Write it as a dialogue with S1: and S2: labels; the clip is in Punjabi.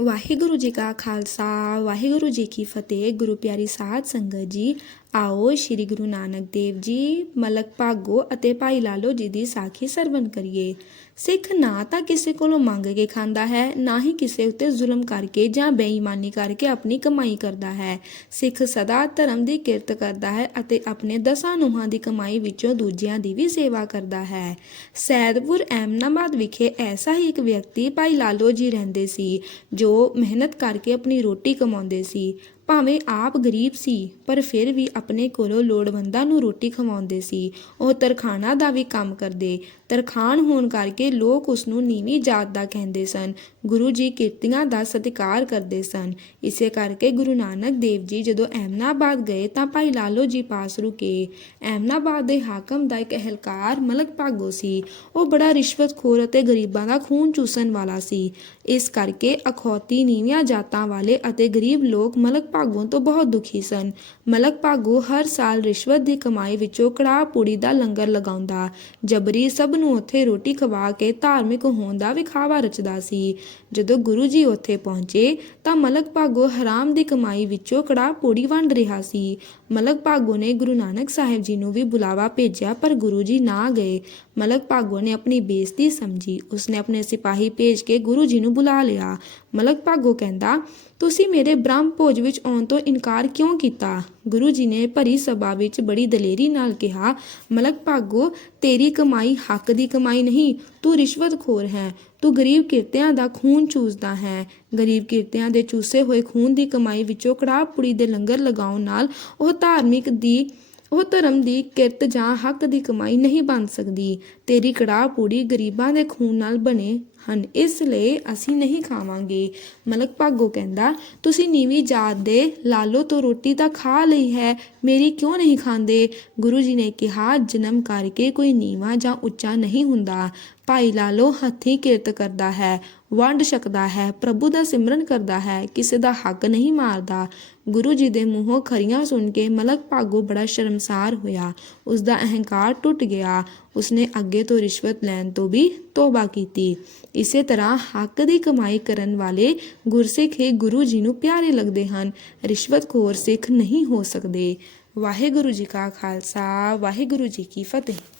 S1: ਵਾਹਿਗੁਰੂ ਜੀ ਕਾ ਖਾਲਸਾ ਵਾਹਿਗੁਰੂ ਜੀ ਕੀ ਫਤਿਹ। ਗੁਰੂ ਪਿਆਰੀ ਸਾਧ ਸੰਗਤ ਜੀ ਆਓ ਸ੍ਰੀ ਗੁਰੂ ਨਾਨਕ ਦੇਵ ਜੀ, ਮਲਕ ਭਾਗੋ ਅਤੇ ਭਾਈ ਲਾਲੋ ਜੀ ਦੀ ਸਾਖੀ ਸਰਵਣ ਕਰੀਏ। ਸਿੱਖ ਨਾ ਤਾਂ ਕਿਸੇ ਕੋਲੋਂ ਮੰਗ ਕੇ ਖਾਂਦਾ ਹੈ, ਨਾ ਹੀ ਕਿਸੇ ਉੱਤੇ ਜ਼ੁਲਮ ਕਰਕੇ ਜਾਂ ਬੇਈਮਾਨੀ ਕਰਕੇ ਆਪਣੀ ਕਮਾਈ ਕਰਦਾ ਹੈ। ਸਿੱਖ ਸਦਾ ਧਰਮ ਦੀ ਕਿਰਤ ਕਰਦਾ ਹੈ ਅਤੇ ਆਪਣੇ ਦਸਾਂ ਨੂੰਹਾਂ ਦੀ ਕਮਾਈ ਵਿੱਚੋਂ ਦੂਜਿਆਂ ਦੀ ਵੀ ਸੇਵਾ ਕਰਦਾ ਹੈ। ਸੈਦਪੁਰ ਐਮਨਾਬਾਦ ਵਿਖੇ ਐਸਾ ਹੀ ਇੱਕ ਵਿਅਕਤੀ ਭਾਈ ਲਾਲੋ ਜੀ ਰਹਿੰਦੇ ਸੀ, ਜੋ ਮਿਹਨਤ ਕਰਕੇ ਆਪਣੀ ਰੋਟੀ ਕਮਾਉਂਦੇ ਸੀ। ਭਾਵੇਂ ਆਪ ਗਰੀਬ ਸੀ, ਪਰ ਫਿਰ ਵੀ ਆਪਣੇ ਕੋਲੋਂ ਲੋੜਵੰਦਾਂ ਨੂੰ ਰੋਟੀ ਖਵਾਉਂਦੇ ਸੀ। ਉਹ ਤਰਖਾਣਾ ਦਾ ਵੀ ਕੰਮ ਕਰਦੇ। ਤਰਖਾਣ ਹੋਣ ਕਰਕੇ ਲੋਕ ਉਸ ਨੂੰ ਨੀਵੀਂ ਜਾਤ ਦਾ ਕਹਿੰਦੇ ਸਨ। ਗੁਰੂ ਜੀ ਕੀਰਤੀਆਂ ਦਾ ਸਤਿਕਾਰ ਕਰਦੇ ਸਨ। ਇਸੇ ਕਰਕੇ ਗੁਰੂ ਨਾਨਕ ਦੇਵ ਜੀ ਜਦੋਂ ਅਹਿਮਨਾਬਾਦ ਗਏ ਤਾਂ ਭਾਈ ਲਾਲੋ ਜੀ ਪਾਸ ਰੁਕੇ। ਅਹਿਮਨਾਬਾਦ ਦੇ ਹਾਕਮ ਦਾ ਇੱਕ ਅਹਿਲਕਾਰ ਮਲਕ ਭਾਗੋ ਸੀ। ਉਹ ਬੜਾ ਰਿਸ਼ਵਤਖੋਰ ਅਤੇ ਗਰੀਬਾਂ ਦਾ ਖੂਨ ਚੂਸਣ ਵਾਲਾ ਸੀ। ਇਸ ਕਰਕੇ ਅਖੌਤੀ ਨੀਵੀਆਂ ਜਾਤਾਂ ਵਾਲੇ ਅਤੇ ਗਰੀਬ ਲੋਕ ਮਲਕ ਭਾਗੋ ਤੋਂ ਬਹੁਤ ਦੁਖੀ ਸਨ। ਮਲਕ ਭਾਗੋ ਹਰ ਸਾਲ ਰਿਸ਼ਵਤ ਦੀ ਕਮਾਈ ਵਿੱਚੋਂ ਕੜਾਹ ਪੂੜੀ ਦਾ ਲੰਗਰ ਲਗਾਉਂਦਾ। ਜਬਰੀ ਸਭ ਨੂੰ ਉੱਥੇ ਰੋਟੀ ਖਵਾ ਕੇ ਧਾਰਮਿਕ ਹੋਣ ਦਾ ਵਿਖਾਵਾ ਰਚਦਾ ਸੀ। ਜਦੋਂ ਗੁਰੂ ਜੀ ਉੱਥੇ ਪਹੁੰਚੇ ਤਾਂ ਮਲਕ ਭਾਗੋ ਹਰਾਮ ਦੀ ਕਮਾਈ ਵਿੱਚੋਂ ਕੜਾਹ ਪੂੜੀ ਵੰਡ ਰਿਹਾ ਸੀ। ਮਲਕ ਭਾਗੋ ਨੇ ਗੁਰੂ ਨਾਨਕ ਸਾਹਿਬ ਜੀ ਨੂੰ ਵੀ ਬੁਲਾਵਾ ਭੇਜਿਆ, ਪਰ ਗੁਰੂ ਜੀ ਨਾ ਗਏ। ਮਲਕ ਭਾਗੋ ਨੇ ਆਪਣੀ ਬੇਇੱਜ਼ਤੀ ਸਮਝੀ। ਉਸਨੇ ਆਪਣੇ ਸਿਪਾਹੀ ਭੇਜ ਕੇ ਗੁਰੂ ਜੀ ਨੂੰ ਬੁਲਾ ਲਿਆ। ਮਲਕ ਭਾਗੋ ਕਹਿੰਦਾ, ਤੁਸੀਂ ਮੇਰੇ ਬ੍ਰਹਮ ਭੋਜ ਵਿੱਚ ਆਉਣ ਤੋਂ ਇਨਕਾਰ ਕਿਉਂ ਕੀਤਾ? ਗੁਰੂ ਜੀ ਨੇ ਭਰੀ ਸਭਾ ਵਿੱਚ ਬੜੀ ਦਲੇਰੀ ਨਾਲ ਕਿਹਾ, ਮਲਕ ਭਾਗੋ, ਤੇਰੀ ਕਮਾਈ ਹੱਕ ਹੱਕ ਦੀ ਕਮਾਈ ਨਹੀਂ, ਤੂੰ ਰਿਸ਼ਵਤਖੋਰ ਹੈ, ਤੂੰ ਗਰੀਬ ਕਿਰਤਿਆਂ ਦਾ ਖੂਨ ਚੂਸਦਾ ਹੈ। ਗਰੀਬ ਕਿਰਤਿਆਂ ਦੇ ਚੂਸੇ ਹੋਏ ਖੂਨ ਦੀ ਕਮਾਈ ਵਿੱਚੋਂ ਕੜਾਹ ਪੁੜੀ ਦੇ ਲੰਗਰ ਲਗਾਉਣ ਨਾਲ ਉਹ ਧਾਰਮਿਕ ਦੀ, ਉਹ ਧਰਮ ਦੀ ਕਿਰਤ ਜਾਂ ਹੱਕ ਦੀ ਕਮਾਈ ਨਹੀਂ ਬਣ ਸਕਦੀ। ਤੇਰੀ ਕੜਾਹ ਪੂੜੀ ਗਰੀਬਾਂ ਦੇ ਖੂਨ ਨਾਲ ਬਣੇ ਹਨ। ਇਸ ਲਈ ਅਸੀਂ ਨਹੀਂ ਖਾਵਾਂਗੇ। ਮਲਕ ਭਾਗੋ ਕਹਿੰਦਾ, ਤੁਸੀਂ ਨੀਵੀਂ ਜਾਤ ਦੇ ਲਾਲੋ ਤੋਂ ਰੋਟੀ ਤਾਂ ਖਾ ਲਈ ਹੈ, ਮੇਰੀ ਕਿਉਂ ਨਹੀਂ ਖਾਂਦੇ? ਗੁਰੂ ਜੀ ਨੇ ਕਿਹਾ, ਜਨਮ ਕਰਕੇ ਕੋਈ ਨੀਵਾਂ ਜਾਂ ਉੱਚਾ ਨਹੀਂ ਹੁੰਦਾ। ਭਾਈ ਲਾਲੋ ਹੱਥੀਂ ਕਿਰਤ ਕਰਦਾ ਹੈ, ਵੰਡ ਸਕਦਾ ਹੈ, ਪ੍ਰਭੂ ਦਾ ਸਿਮਰਨ ਕਰਦਾ ਹੈ, ਕਿਸੇ ਦਾ ਹੱਕ ਨਹੀਂ ਮਾਰਦਾ। ਗੁਰੂ ਜੀ ਦੇ ਮੂੰਹੋਂ ਖਰੀਆਂ ਸੁਣ ਕੇ ਮਲਕ ਭਾਗੋ ਬੜਾ ਸ਼ਰਮਸਾਰ ਹੋਇਆ। ਉਸ ਦਾ ਅਹੰਕਾਰ ਟੁੱਟ ਗਿਆ। ਉਸਨੇ ਅੱਗੇ ਤੋਂ ਰਿਸ਼ਵਤ ਲੈਣ ਤੋਂ ਵੀ ਤੋਬਾ ਕੀਤੀ। ਇਸੇ ਤਰ੍ਹਾਂ ਹੱਕ ਦੀ ਕਮਾਈ ਕਰਨ ਵਾਲੇ ਗੁਰਸਿੱਖ ਹੀ ਗੁਰੂ ਜੀ ਨੂੰ ਪਿਆਰੇ ਲੱਗਦੇ ਹਨ। ਰਿਸ਼ਵਤਖੋਰ ਸਿੱਖ ਨਹੀਂ ਹੋ ਸਕਦੇ। ਵਾਹਿਗੁਰੂ ਜੀ ਕਾ ਖਾਲਸਾ, ਵਾਹਿਗੁਰੂ ਜੀ ਕੀ ਫਤਿਹ।